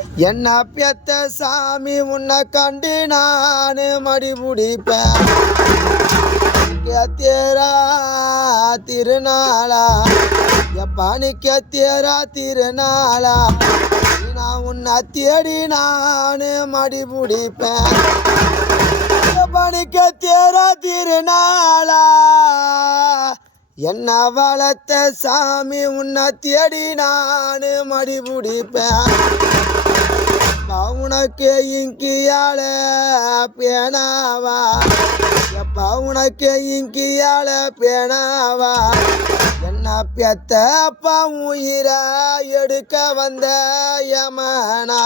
என்ன பெத்த சாமி உன்னை கண்டு நான் மடி பிடிப்பேன். தேரா திருநாளா எப்பானிக்க தேரா திருநாளா நான் உன்னை தேடி நான் மடி பிடிப்பேன். எப்பானிக்க தேரா திருநாளா என்ன வளர்த்த சாமி உன்னை தேடி நான் மடி பிடிப்பேன். உனக்கு இங்கியால பேனாவா எப்பா உனக்கு இங்கியால பேனாவா என்ன பெத்த அப்பா உயிரை எடுக்க வந்த யமனா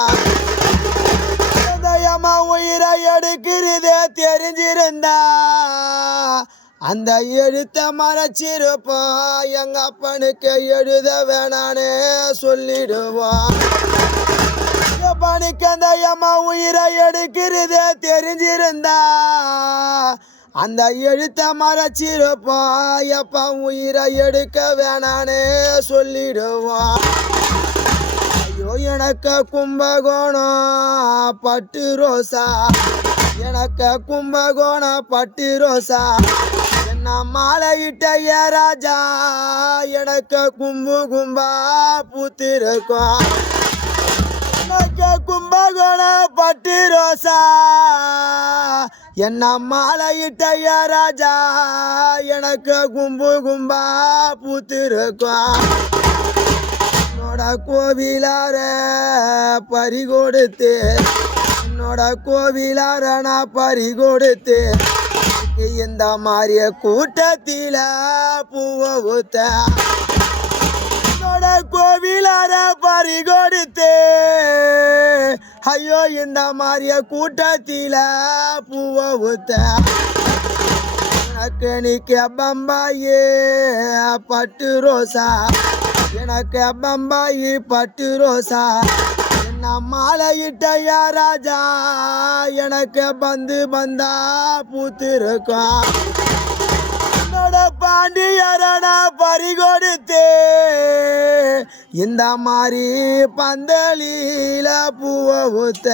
யம உயிரை எடுக்கிறதே தெரிஞ்சிருந்தா அந்த எழுத்த மறைச்சிருப்போம். எங்க அப்பனுக்கு எழுத வேணானே சொல்லிடுவோம். பணிக்கு அந்த யம உயிரை எடுக்கிறதே தெரிஞ்சிருந்தா அந்த எழுத்த மறைச்சிருப்போம். எப்ப உயிரை எடுக்க வேணானே சொல்லிடுவோம். ஐயோ எனக்கு கும்பகோணம் பட்டு ரோசா எனக்கு கும்பகோணம் பட்டு ரோசா என்ன மாலையிட்ட ராஜா எனக்கு கும்பு கும்பா பூத்திருக்கும். கும்பகோண பட்டு ரோசா என்ன மாலையிட்ட ராஜா எனக்கு கும்பு கும்பா பூத்திருக்கும். என்னோட கோவிலார பறி கொடுத்து என்னோட கோவிலார நான் பறி கொடுத்து இந்த மாதிரிய கூட்டத்தில பூவை ஊத்த கோவிலார பறி கொடுத்து ஐயோ இந்த மாதிரிய கூட்டத்தில பூவை ஊத்த எனக்கு நீக்க பம்பாயி பட்டு ரோசா எனக்கு பம்பாயி பட்டு ரோசா என்ன மாலையிட்ட ராஜா எனக்கு பந்து பந்தா பூத்திருக்கும். பாண்டியரன பறி கொடுத்து இந்த மாதிரி பந்தலில பூவை ஊத்த